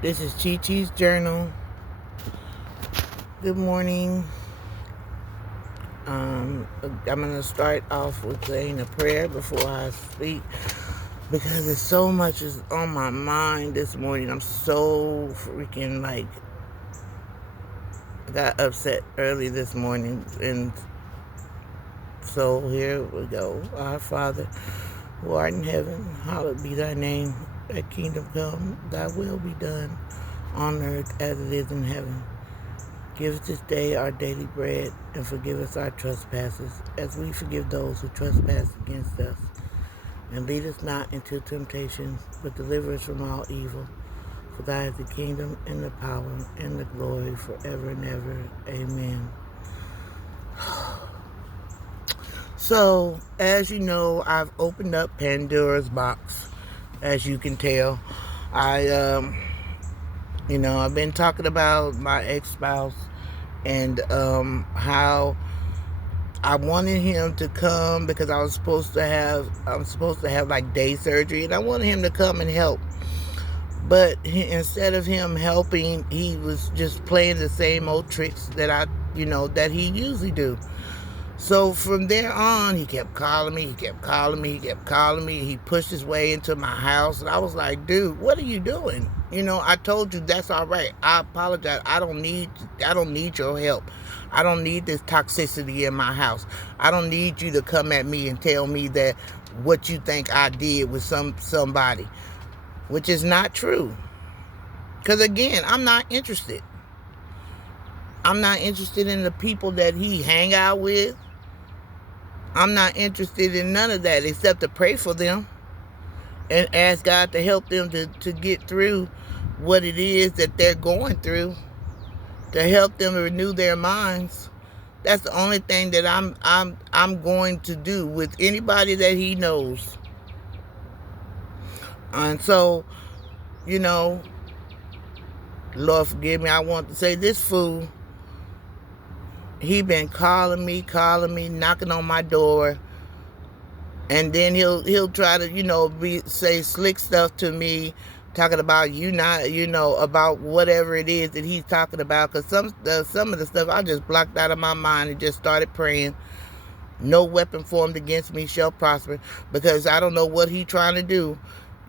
This is Chi Chi's journal. Good morning. I'm going to start off with saying a prayer before I speak because there's so much is on my mind this morning. I'm so freaking I got upset early this morning. And so here we go. Our Father, who art in heaven, hallowed be thy name. Thy kingdom come, thy will be done on earth as it is in heaven. Give us this day our daily bread, and forgive us our trespasses, as we forgive those who trespass against us. And lead us not into temptation, but deliver us from all evil. For thine is the kingdom, and the power, and the glory, forever and ever. Amen. So, as you know, I've opened up Pandora's box, as you can tell. I've been talking about my ex-spouse and how I wanted him to come because I'm supposed to have like day surgery, and I wanted him to come and help. But instead of him helping, he was just playing the same old tricks that that he usually do. So from there on, he kept calling me. He pushed his way into my house, and I was like, dude, what are you doing? I told you that's all right. I apologize. I don't need your help. I don't need this toxicity in my house. I don't need you to come at me and tell me that what you think I did with somebody, which is not true. Because again, I'm not interested. I'm not interested in the people that he hang out with. I'm not interested in none of that except to pray for them and ask God to help them to get through what it is that they're going through, to help them renew their minds. That's the only thing that I'm going to do with anybody that he knows. And so, Lord forgive me, I want to say this fool, he been calling me, knocking on my door. And then he'll try to, say slick stuff to me, talking about about whatever it is that he's talking about. Because some of the stuff I just blocked out of my mind and just started praying. No weapon formed against me shall prosper, because I don't know what he's trying to do.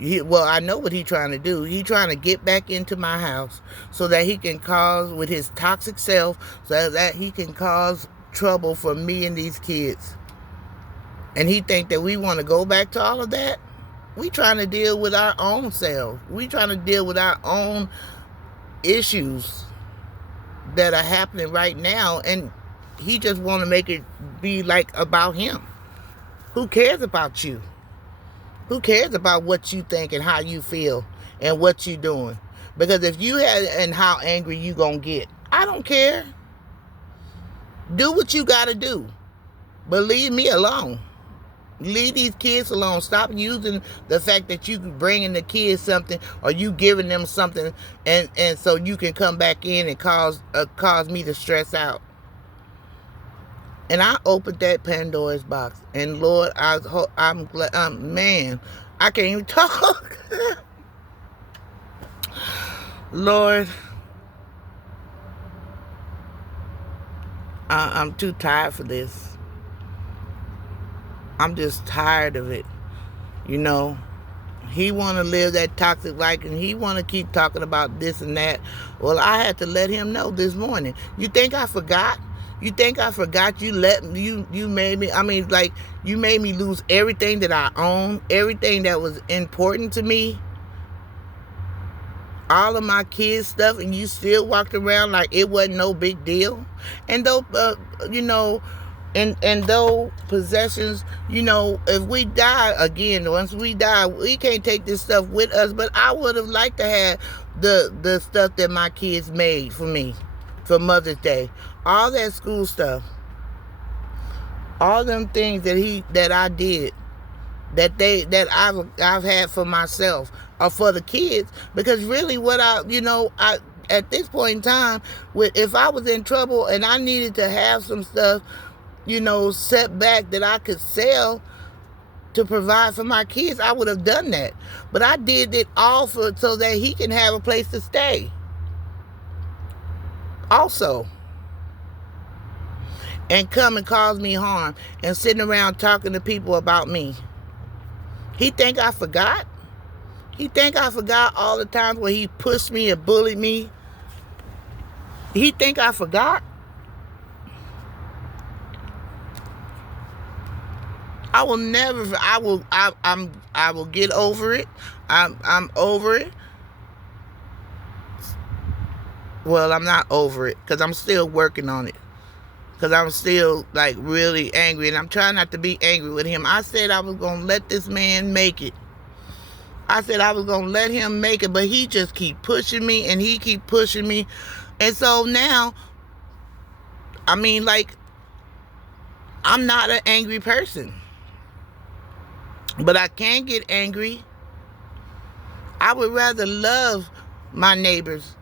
I know what he's trying to do. He's trying to get back into my house so that he can cause, with his toxic self, so that he can cause trouble for me and these kids. And he think that we want to go back to all of that. We trying to deal with our own selves. We trying to deal with our own issues that are happening right now. And he just want to make it be like about him. Who cares about you? Who cares about what you think and how you feel and what you doing? Because if you had, and how angry you gonna get, I don't care. Do what you gotta do, but leave me alone. Leave these kids alone. Stop using the fact that you bringing the kids something, or you giving them something, and so you can come back in and cause me to stress out. And I opened that Pandora's box, and Lord, I'm glad. Man, I can't even talk. Lord, I'm too tired for this. I'm just tired of it. He want to live that toxic life, and he want to keep talking about this and that. Well, I had to let him know this morning. You think I forgot? You think I forgot? You made me, you made me lose everything that I own, everything that was important to me, all of my kids' stuff, and you still walked around like it wasn't no big deal. And though, and though possessions, if we die again, once we die, we can't take this stuff with us. But I would have liked to have the stuff that my kids made for me for Mother's Day, all that school stuff, all them things that I did, that I've had for myself or for the kids. Because really, what I at this point in time, if I was in trouble and I needed to have some stuff, set back that I could sell, to provide for my kids, I would have done that. But I did it all so that he can have a place to stay. Also. And come and cause me harm and sitting around talking to people about me. He think I forgot? He think I forgot all the times when he pushed me and bullied me? He think I forgot? I will never. I will get over it. I'm over it. Well, I'm not over it because I'm still working on it. Because I'm still like really angry, and I'm trying not to be angry with him. I said I was gonna let this man make it. I said I was gonna let him make it, but he just keep pushing me, and he keep pushing me, and so now, I mean, like, I'm not an angry person. But I can get angry. I would rather love my neighbors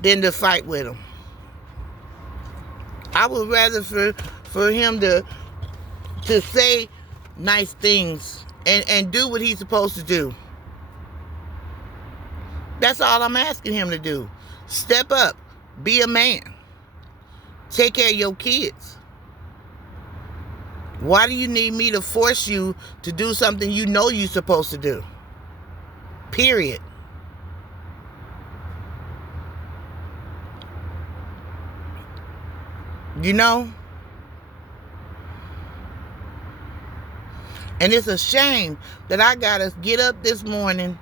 than to fight with them. I would rather for him to say nice things and do what he's supposed to do. That's all I'm asking him to do. Step up. Be a man. Take care of your kids. Why do you need me to force you to do something you know you're supposed to do? Period. You know? And it's a shame that I gotta get up this morning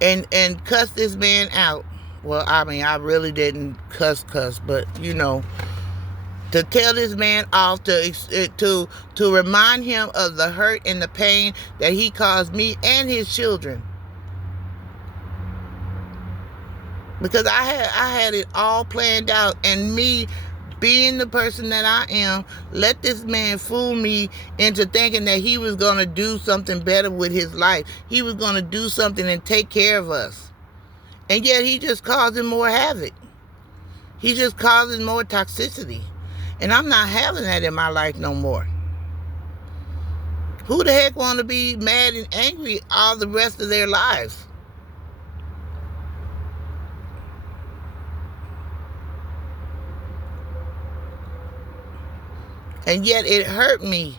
and cuss this man out. Well, I mean, I really didn't cuss, but you know, to tell this man off, to remind him of the hurt and the pain that he caused me and his children. Because I had it all planned out, and me being the person that I am, let this man fool me into thinking that he was going to do something better with his life. He was going to do something and take care of us. And yet he just causing more havoc. He just causing more toxicity. And I'm not having that in my life no more. Who the heck want to be mad and angry all the rest of their lives? And yet it hurt me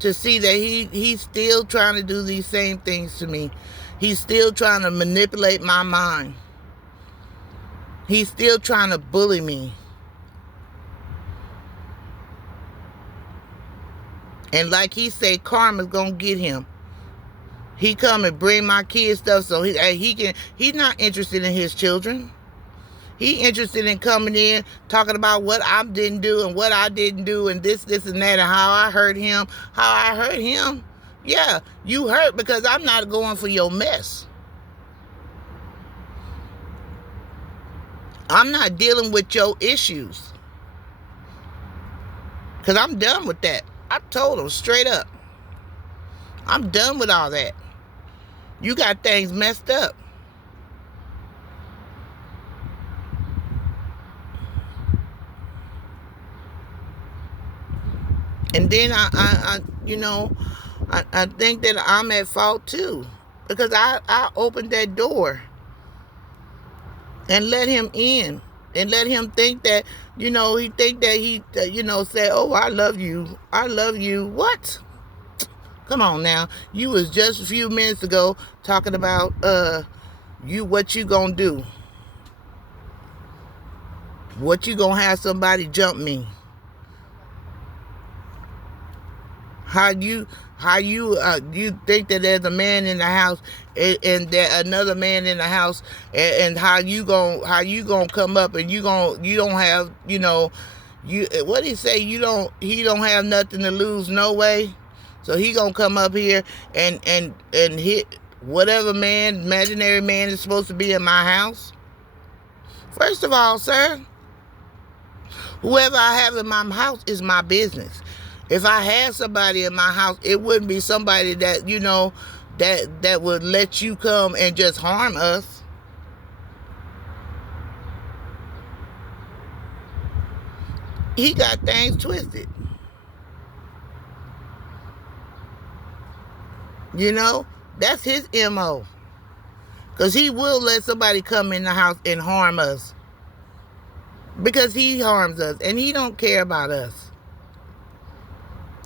to see that he's still trying to do these same things to me. He's still trying to manipulate my mind. He's still trying to bully me. And like he said, karma's gonna get him. He come and bring my kids stuff so he's not interested in his children. He interested in coming in, talking about what I didn't do and what I didn't do and this and that and how I hurt him. How I hurt him? Yeah, you hurt because I'm not going for your mess. I'm not dealing with your issues. Because I'm done with that. I told him straight up. I'm done with all that. You got things messed up. And then I think that I'm at fault too. Because I opened that door and let him in. And let him think that, he think that he, say, oh, I love you. I love you. What? Come on now. You was just a few minutes ago talking about what you gonna do. What you gonna have somebody jump me? How you think that there's a man in the house and there another man in the house and how you gonna come up and you don't have what he say he don't have nothing to lose no way, so he gonna come up here and hit whatever imaginary man is supposed to be in my house. First of all, sir, whoever I have in my house is my business. If I had somebody in my house, it wouldn't be somebody that, that would let you come and just harm us. He got things twisted. You know, that's his MO. Because he will let somebody come in the house and harm us. Because he harms us and he don't care about us.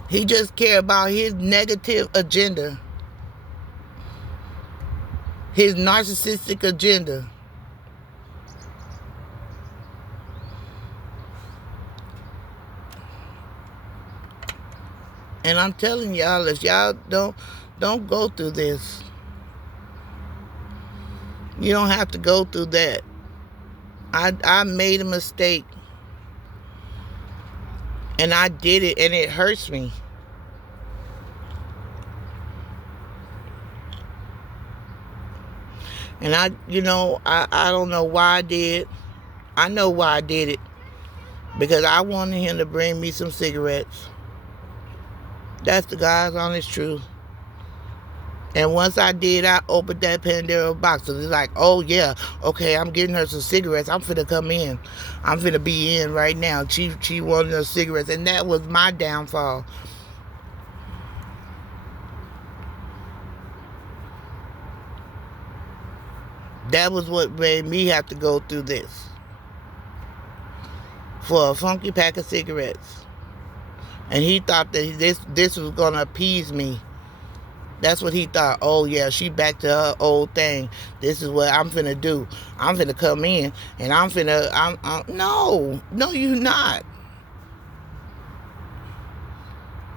He just care about his negative agenda. His narcissistic agenda. And I'm telling y'all, if y'all don't go through this, you don't have to go through that. I made a mistake. And I did it, and it hurts me. And I don't know why I did. I know why I did it. Because I wanted him to bring me some cigarettes. That's the God's honest truth. And once I did, I opened that Pandora box. So it's like, oh yeah, okay, I'm getting her some cigarettes. I'm finna come in. I'm finna be in right now. She wanted her cigarettes. And that was my downfall. That was what made me have to go through this. For a funky pack of cigarettes. And he thought that this was going to appease me. That's what he thought. Oh, yeah, she back to her old thing. This is what I'm finna do. I'm finna come in and I'm finna... No, you not.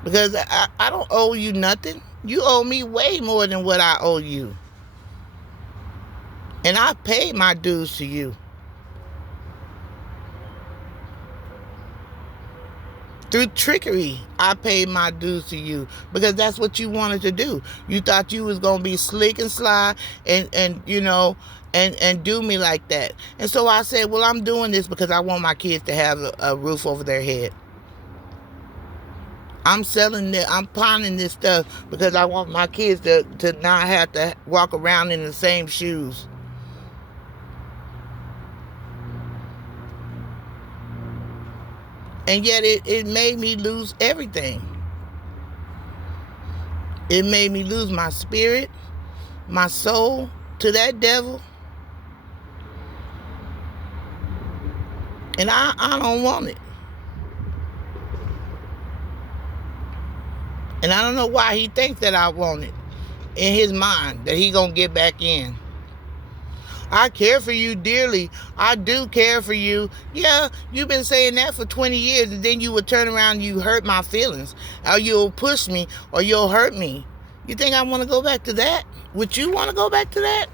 Because I don't owe you nothing. You owe me way more than what I owe you. And I paid my dues to you. Through trickery, I paid my dues to you because that's what you wanted to do. You thought you was going to be slick and sly and do me like that. And so I said, well, I'm doing this because I want my kids to have a roof over their head. I'm selling it. I'm pawning this stuff because I want my kids to not have to walk around in the same shoes. And yet it made me lose everything. It made me lose my spirit, my soul to that devil. And I don't want it. And I don't know why he thinks that I want it in his mind, that he gonna get back in. I care for you dearly. I do care for you. Yeah, you've been saying that for 20 years, and then you would turn around and you hurt my feelings. Or you'll push me, or you'll hurt me. You think I want to go back to that? Would you want to go back to that?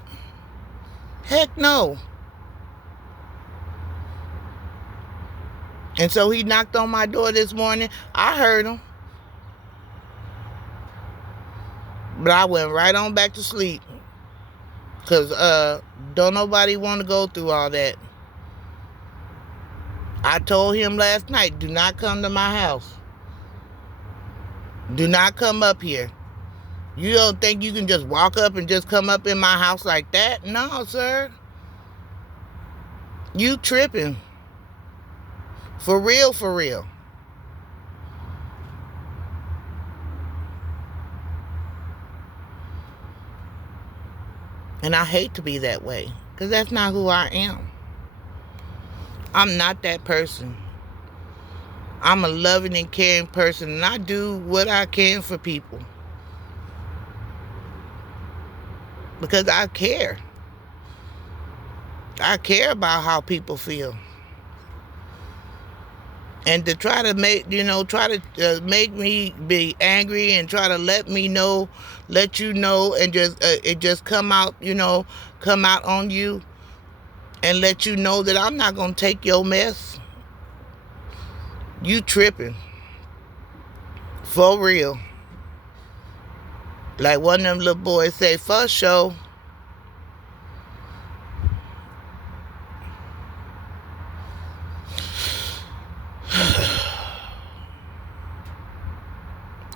Heck no. And so he knocked on my door this morning. I heard him. But I went right on back to sleep. Because don't nobody want to go through all that. I told him last night, do not come to my house. Do not come up here. You don't think you can just walk up and just come up in my house like that? No, sir. You tripping. For real, for real. And I hate to be that way, because that's not who I am. I'm not that person. I'm a loving and caring person, and I do what I can for people. Because I care. I care about how people feel. And to try to make me be angry and try to let you know, and just it just come out on you and let you know that I'm not gonna take your mess. You tripping. For real. Like one of them little boys say, for sure.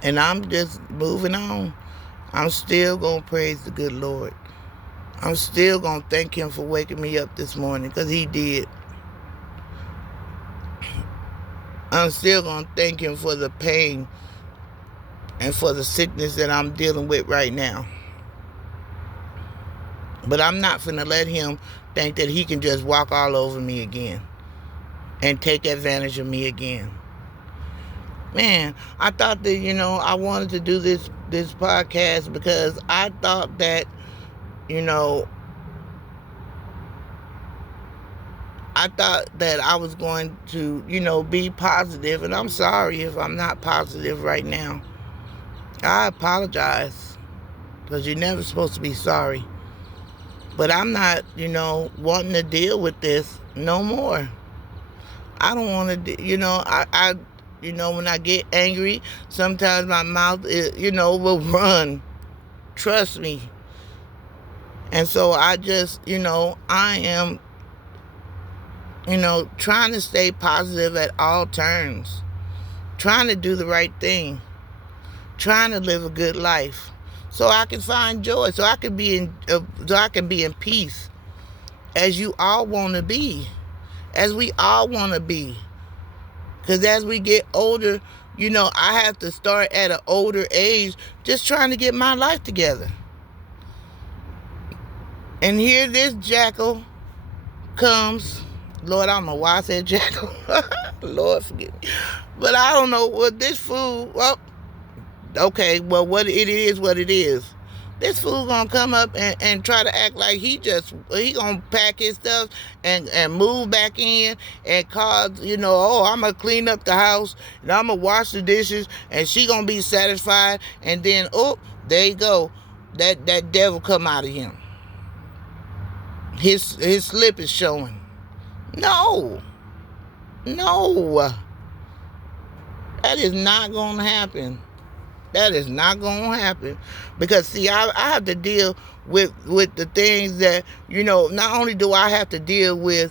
And I'm just moving on. I'm still going to praise the good Lord. I'm still going to thank him for waking me up this morning, because he did. I'm still going to thank him for the pain and for the sickness that I'm dealing with right now. But I'm not finna let him think that he can just walk all over me again and take advantage of me again. Man, I thought that, I wanted to do this podcast because I thought that, I thought that I was going to, be positive. And I'm sorry if I'm not positive right now. I apologize, because you're never supposed to be sorry. But I'm not, wanting to deal with this no more. I don't want to, when I get angry, sometimes my mouth, will run. Trust me. And so I just, I am, trying to stay positive at all turns. Trying to do the right thing. Trying to live a good life. So I can find joy. So I can be in peace. As you all want to be. As we all want to be. Because as we get older, I have to start at an older age just trying to get my life together. And here this jackal comes. Lord, I don't know why I said jackal. Lord, forgive me. But I don't know what this fool... Well, okay, well, what it is. This fool gonna come up and try to act like he gonna pack his stuff and move back in and cause, I'm gonna clean up the house and I'm gonna wash the dishes and she gonna be satisfied, and then, there you go. That devil come out of him. His slip is showing. No. That is not gonna happen. That is not going to happen. Because, see, I have to deal with the things that, not only do I have to deal with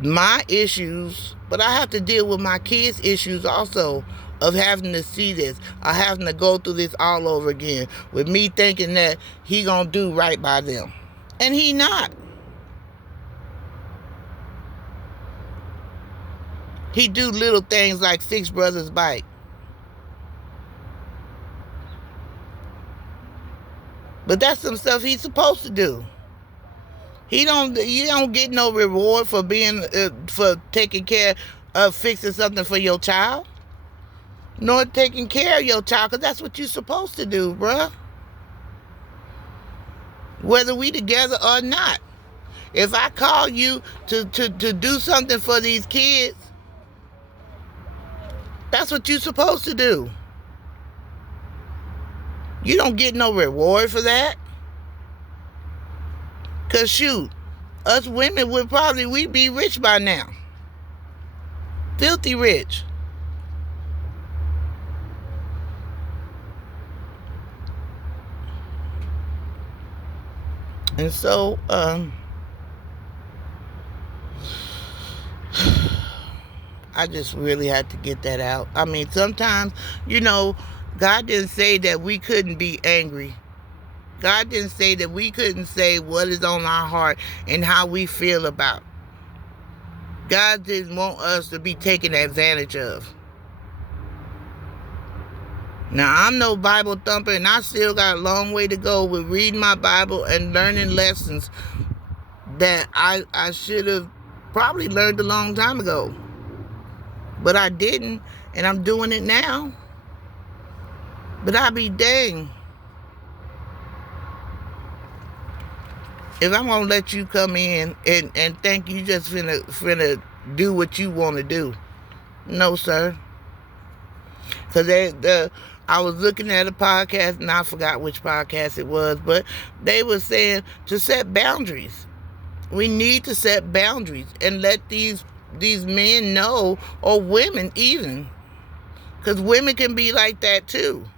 my issues, but I have to deal with my kids' issues also, of having to see this, or having to go through this all over again, with me thinking that he going to do right by them. And he not. He do little things like fix brother's bike. But that's some stuff he's supposed to do. You don't get no reward for for taking care of fixing something for your child, nor taking care of your child, because that's what you're supposed to do, bruh. Whether we together or not. If I call you to do something for these kids, that's what you're supposed to do. You don't get no reward for that. Because, shoot, us women we'd be rich by now. Filthy rich. And so, I just really had to get that out. I mean, sometimes, God didn't say that we couldn't be angry. God didn't say that we couldn't say what is on our heart and how we feel about. God didn't want us to be taken advantage of. Now, I'm no Bible thumper, and I still got a long way to go with reading my Bible and learning lessons that I should have probably learned a long time ago. But I didn't, and I'm doing it now. But I be dang if I'm going to let you come in and think you just finna do what you want to do. No, sir. Because I was looking at a podcast, and I forgot which podcast it was, but they were saying to set boundaries. We need to set boundaries and let these men know, or women even, because women can be like that too.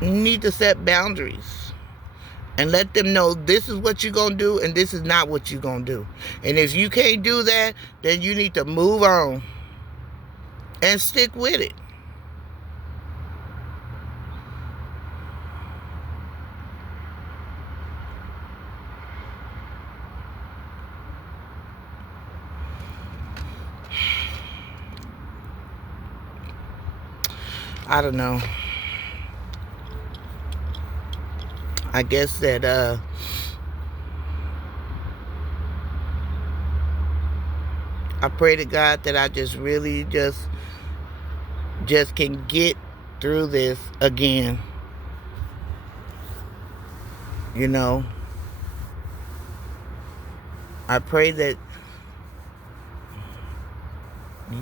You need to set boundaries and let them know this is what you're going to do and this is not what you're going to do. And if you can't do that, then you need to move on and stick with it. I don't know. I guess that I pray to God that I just really just can get through this again. You know, I pray that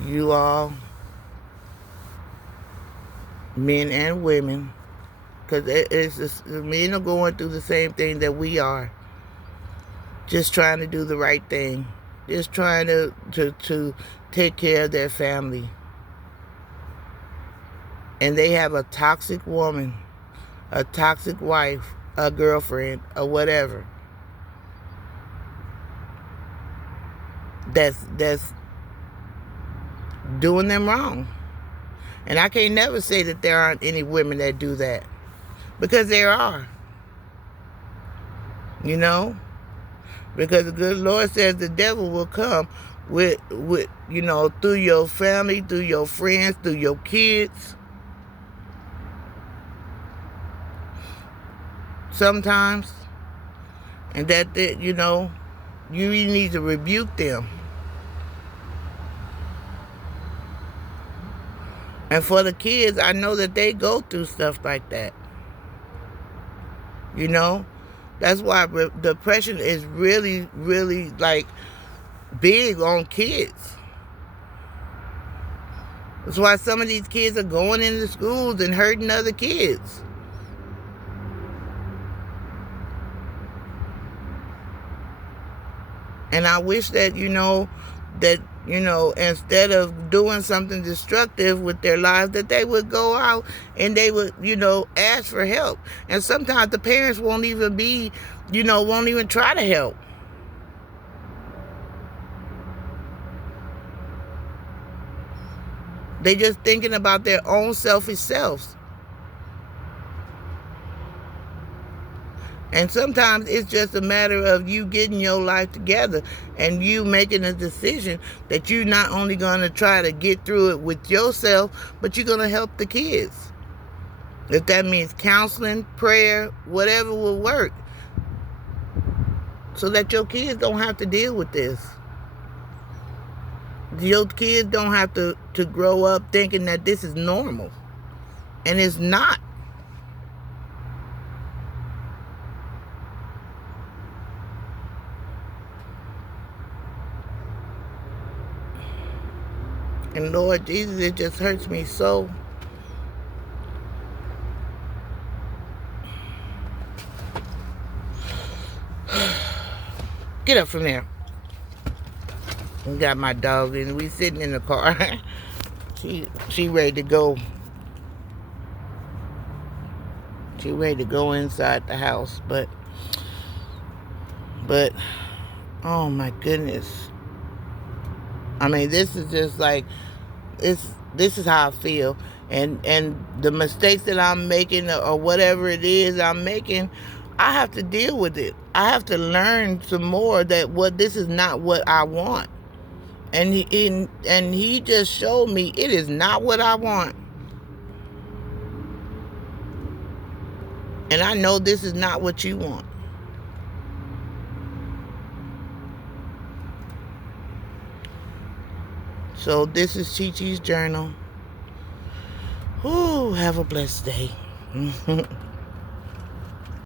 you all, men and women, because it's just, men are going through the same thing that we are, just trying to do the right thing, just trying to take care of their family. And they have a toxic woman, a toxic wife, a girlfriend, or whatever, that's doing them wrong. And I can't never say that there aren't any women that do that, because there are. You know, because the good Lord says the devil will come with you know, through your family, through your friends, through your kids. Sometimes, and that you know, you really need to rebuke them. And for the kids, I know that they go through stuff like that. You know, that's why depression is really, really like big on kids. That's why some of these kids are going into schools and hurting other kids. And I wish that, you know, instead of doing something destructive with their lives, that they would go out and they would, you know, ask for help. And sometimes the parents won't even be, you know, won't even try to help. They just thinking about their own selfish selves. And sometimes it's just a matter of you getting your life together and you making a decision that you're not only going to try to get through it with yourself, but you're going to help the kids. If that means counseling, prayer, whatever will work, so that your kids don't have to deal with this. Your kids don't have to grow up thinking that this is normal. And it's not. And Lord Jesus, it just hurts me so. Get up from there. We got my dog and we sitting in the car. she ready to go. She ready to go inside the house, but oh my goodness. I mean, this is just like, this is how I feel. And the mistakes that I'm making, or whatever it is I'm making, I have to deal with it. I have to learn some more that this is not what I want. And he just showed me it is not what I want. And I know this is not what you want. So this is Chi Chi's journal. Ooh, have a blessed day.